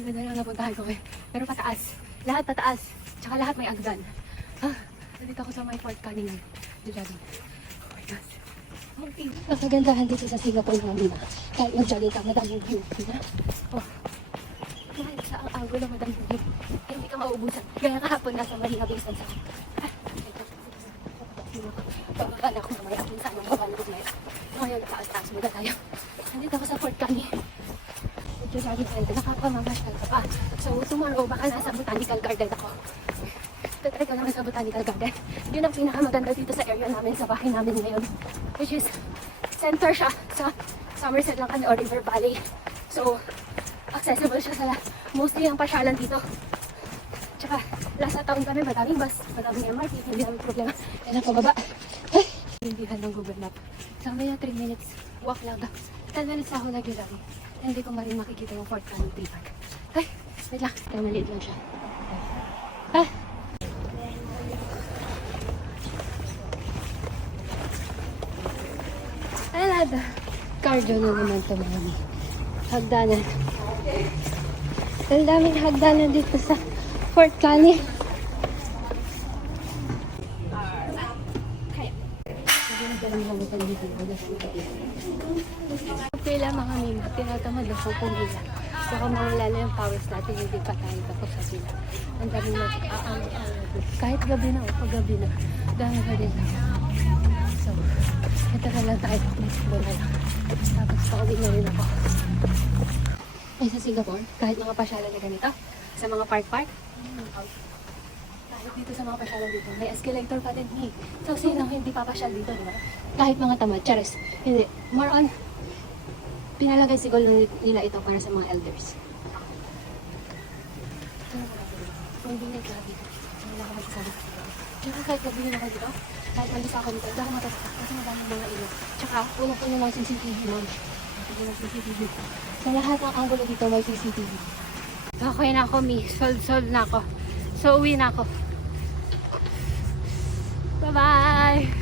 Ang ganda lang napuntahan ko eh. Pero pataas. Lahat pataas. Tsaka lahat may agdan. Nandito ako sa may Fort Canning. Jogging. Oh my God. Okay. Ang kagandahan dito sa Singapore namin. Kahit mag-jogging ka, madaming view. Oh. Mahal sa ang angulo, madaming view. Kaya hindi ka mauubusan. Kaya kahapon nasa Marina Bay Sands ako. Bababa na ako mamaya. Minsan ang baba na ako mamaya. Ngayon, taas-taas muna tayo. Nandito ako sa Fort Canning. Jogging tayo. Nakapamamasyal ka pa. So, tomorrow, baka nasa Botanical Garden ako. Tatry ko naman sa Botanical Garden. Yun ang pinakamaganda dito sa area namin, sa bahay namin ngayon. Which is, center siya sa Somerset lang kami o River Valley. So, accessible siya sa mostly ang pasyalan dito. Tsaka, last na taon kami, madaming bus, madaming MRT, hindi namin problema. Kaya lang pababa. Ay! Hindihan ng Google Map. Sabi niya 3 minutes, walk lang daw. 10 minutes ako nag-jogging. Hindi ko marin makikita yung Fort Canning Tree Park. Ay! Wait lang. Kaya maliit lang siya. Ah! Alada. Cardio na naman ito mga hagdanan. Ang daming hagdanan dito sa Fort Canning. Pila mga mima, tinatamad ako pumila. Baka mawala na yung pawis natin, hindi pa tayo tapos sa pila. Ang daming kahit gabi na o paggabi na, dami pa din tayo. So, ito na lang tayo, mag-explore na lang. Tapos pauwi na rin ako. Ay, sa Singapore, kahit mga pasyalan na ganito, sa mga park-park, kahit dito sa mga pasyalan dito, may escalator pa din. So, sino hindi papasyal dito, di ba? Kahit mga tamad, charis. Hindi. More on, pinalagay siguro nila ito para sa mga elders. Convenient lang dito. Wala ka magsasabi. Tsaka kahit gabi na ako dito, kahit nandito ako dito, hindi ako matatak kasi madaming mga ilo. Tsaka puno-puno ng CCTV nun. Puno ng CCTV. Sa lahat ng angulo dito may CCTV. Okay na ako, Mi. Sold na ako. So, uwi na ako. Bye-bye!